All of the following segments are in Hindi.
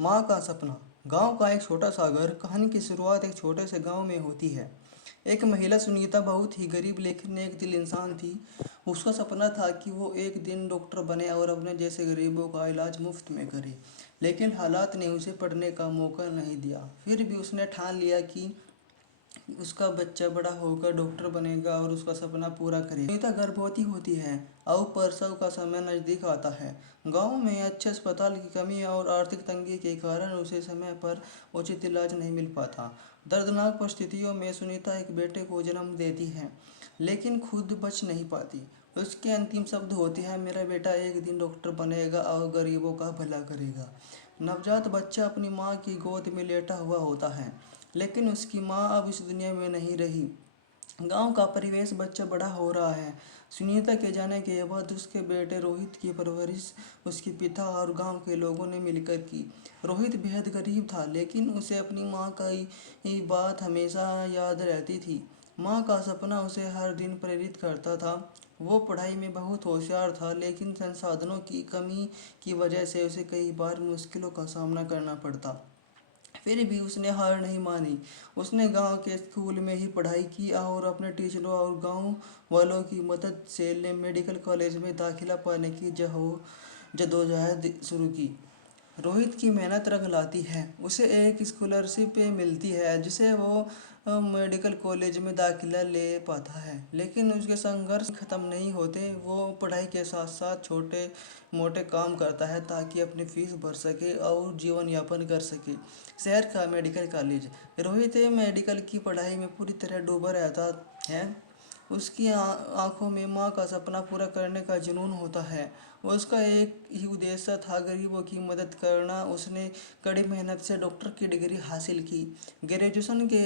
माँ का सपना। गांव का एक छोटा सा घर। कहानी की शुरुआत एक छोटे से गांव में होती है। एक महिला सुनीता बहुत ही गरीब लेकिन एक दिल इंसान थी। उसका सपना था कि वो एक दिन डॉक्टर बने और अपने जैसे गरीबों का इलाज मुफ्त में करे। लेकिन हालात ने उसे पढ़ने का मौका नहीं दिया। फिर भी उसने ठान लिया कि उसका बच्चा बड़ा होकर डॉक्टर बनेगा और उसका सपना पूरा करेगा। सुनीता गर्भवती होती है और प्रसव का समय नज़दीक आता है। गांव में अच्छे अस्पताल की कमी और आर्थिक तंगी के कारण उसे समय पर उचित इलाज नहीं मिल पाता। दर्दनाक परिस्थितियों में सुनीता एक बेटे को जन्म देती है, लेकिन खुद बच नहीं पाती। उसके अंतिम शब्द होते हैं, मेरा बेटा एक दिन डॉक्टर बनेगा और गरीबों का भला करेगा। नवजात बच्चा अपनी माँ की गोद में लेटा हुआ होता है, लेकिन उसकी माँ अब इस दुनिया में नहीं रही। गांव का परिवेश बच्चा बड़ा हो रहा है। सुनीता के जाने के बाद उसके बेटे रोहित की परवरिश उसके पिता और गांव के लोगों ने मिलकर की। रोहित बेहद गरीब था, लेकिन उसे अपनी माँ का ही बात हमेशा याद रहती थी। माँ का सपना उसे हर दिन प्रेरित करता था। वो पढ़ाई में बहुत होशियार था, लेकिन संसाधनों की कमी की वजह से उसे कई बार मुश्किलों का सामना करना पड़ता। फिर भी उसने हार नहीं मानी। उसने गांव के स्कूल में ही पढ़ाई की और अपने टीचरों और गांव वालों की मदद से मेडिकल कॉलेज में दाखिला पाने की जद्दोजहद शुरू की। रोहित की मेहनत रंग लाती है। उसे एक स्कॉलरशिप मिलती है जिसे वो मेडिकल कॉलेज में दाखिला ले पाता है। लेकिन उसके संघर्ष खत्म नहीं होते। वो पढ़ाई के साथ साथ छोटे मोटे काम करता है ताकि अपनी फीस भर सके और जीवन यापन कर सके। शहर का मेडिकल कॉलेज। रोहित मेडिकल की पढ़ाई में पूरी तरह डूबा रहता है। उसकी आंखों में माँ का सपना पूरा करने का जुनून होता है। उसका एक ही उद्देश्य था, गरीबों की मदद करना। उसने कड़ी मेहनत से डॉक्टर की डिग्री हासिल की। ग्रेजुएशन के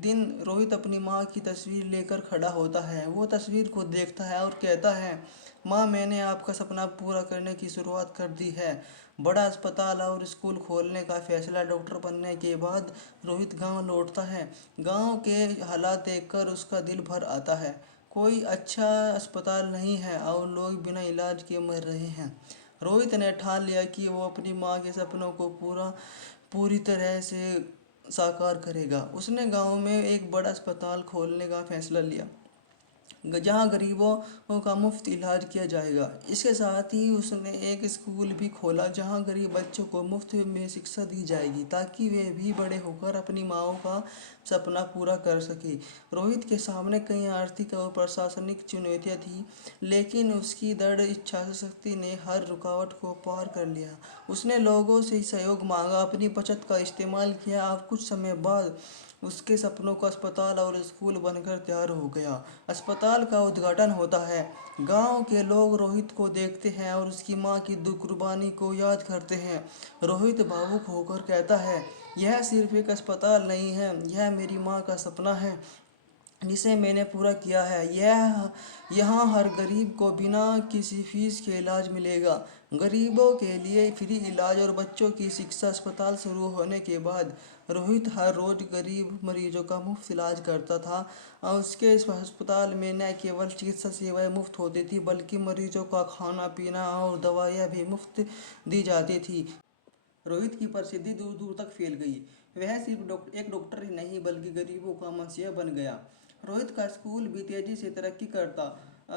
दिन रोहित अपनी माँ की तस्वीर लेकर खड़ा होता है। वो तस्वीर को देखता है और कहता है, माँ, मैंने आपका सपना पूरा करने की शुरुआत कर दी है। बड़ा अस्पताल और स्कूल खोलने का फैसला। डॉक्टर बनने के बाद रोहित गांव लौटता है। गांव के हालात देखकर उसका दिल भर आता है। कोई अच्छा अस्पताल नहीं है और लोग बिना इलाज के मर रहे हैं। रोहित ने ठान लिया कि वो अपनी माँ के सपनों को पूरी तरह से साकार करेगा। उसने गांव में एक बड़ा अस्पताल खोलने का फैसला लिया, जहां गरीबों का मुफ्त इलाज किया जाएगा। इसके साथ ही उसने एक स्कूल भी खोला जहां गरीब बच्चों को मुफ्त में शिक्षा दी जाएगी, ताकि वे भी बड़े होकर अपनी माँओं का सपना पूरा कर सके। रोहित के सामने कई आर्थिक और प्रशासनिक चुनौतियां थी, लेकिन उसकी दृढ़ इच्छा शक्ति ने हर रुकावट को पार कर लिया। उसने लोगों से सहयोग मांगा, अपनी बचत का इस्तेमाल किया और कुछ समय बाद उसके सपनों का अस्पताल और स्कूल बनकर तैयार हो गया। अस्पताल का उद्घाटन होता है। गांव के लोग रोहित को देखते हैं और उसकी मां की कुर्बानी को याद करते हैं। रोहित भावुक होकर कहता है, यह सिर्फ एक अस्पताल नहीं है, यह मेरी मां का सपना है जिसे मैंने पूरा किया है। यह यहाँ हर गरीब को बिना किसी फीस के इलाज मिलेगा। गरीबों के लिए फ्री इलाज और बच्चों की शिक्षा। अस्पताल शुरू होने के बाद रोहित हर रोज गरीब मरीजों का मुफ्त इलाज करता था और उसके इस अस्पताल में न केवल चिकित्सा सेवाएं मुफ्त होती थी, बल्कि मरीजों का खाना पीना और दवाइयाँ भी मुफ्त दी जाती थी। रोहित की प्रसिद्धि दूर दूर तक फैल गई। वह सिर्फ एक डॉक्टर ही नहीं बल्कि गरीबों का मसीहा बन गया। रोहित का स्कूल भी तेजी से तरक्की करता।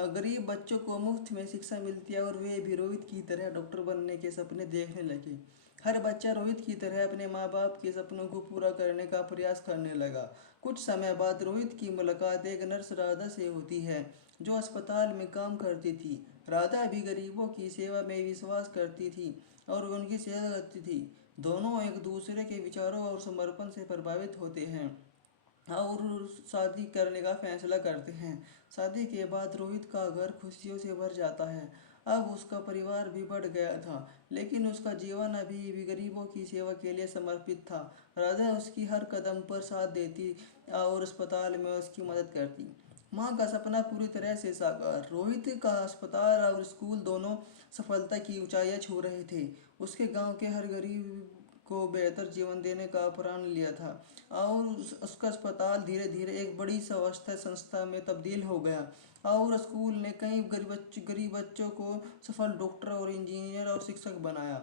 गरीब बच्चों को मुफ्त में शिक्षा मिलती और वे भी रोहित की तरह डॉक्टर बनने के सपने देखने लगे। हर बच्चा रोहित की तरह अपने माँ बाप के सपनों को पूरा करने का प्रयास करने लगा। कुछ समय बाद रोहित की मुलाकात एक नर्स राधा से होती है, जो अस्पताल में काम करती थी। राधा भी गरीबों की सेवा में विश्वास करती थी और उनकी सेवा करती थी। दोनों एक दूसरे के विचारों और समर्पण से प्रभावित होते हैं और शादी करने का फैसला करते हैं। शादी के बाद रोहित का घर खुशियों से भर जाता है। अब उसका परिवार भी बढ़ गया था, लेकिन उसका जीवन अभी भी गरीबों की सेवा के लिए समर्पित था। राधा उसकी हर कदम पर साथ देती और अस्पताल में उसकी मदद करती। माँ का सपना पूरी तरह से साकार। रोहित का अस्पताल और स्कूल दोनों सफलता की ऊंचाइयां छू रहे थे। उसके गांव के हर गरीब को बेहतर जीवन देने का प्रण लिया था और उसका अस्पताल धीरे धीरे एक बड़ी स्वास्थ्य संस्था में तब्दील हो गया और स्कूल ने कई गरीब बच्चों को सफल डॉक्टर और इंजीनियर और शिक्षक बनाया।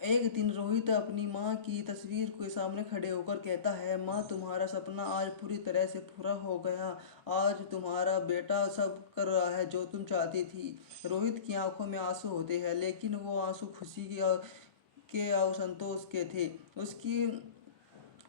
एक दिन रोहित अपनी माँ की तस्वीर के सामने खड़े होकर कहता है, माँ तुम्हारा सपना आज पूरी तरह से पूरा हो गया। आज तुम्हारा बेटा सब कर रहा है जो तुम चाहती थी। रोहित की आंखों में आंसू होते हैं, लेकिन वो आंसू खुशी और संतोष के थे। उसकी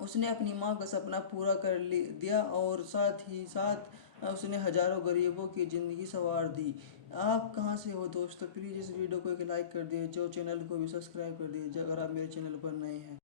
उसने अपनी माँ का सपना पूरा कर दिया और साथ ही साथ उसने हजारों गरीबों की ज़िंदगी संवार दी। आप कहाँ से हो दोस्तों? प्लीज़ इस वीडियो को एक लाइक कर दीजिए, जो चैनल को भी सब्सक्राइब कर दीजिए अगर आप मेरे चैनल पर नए हैं।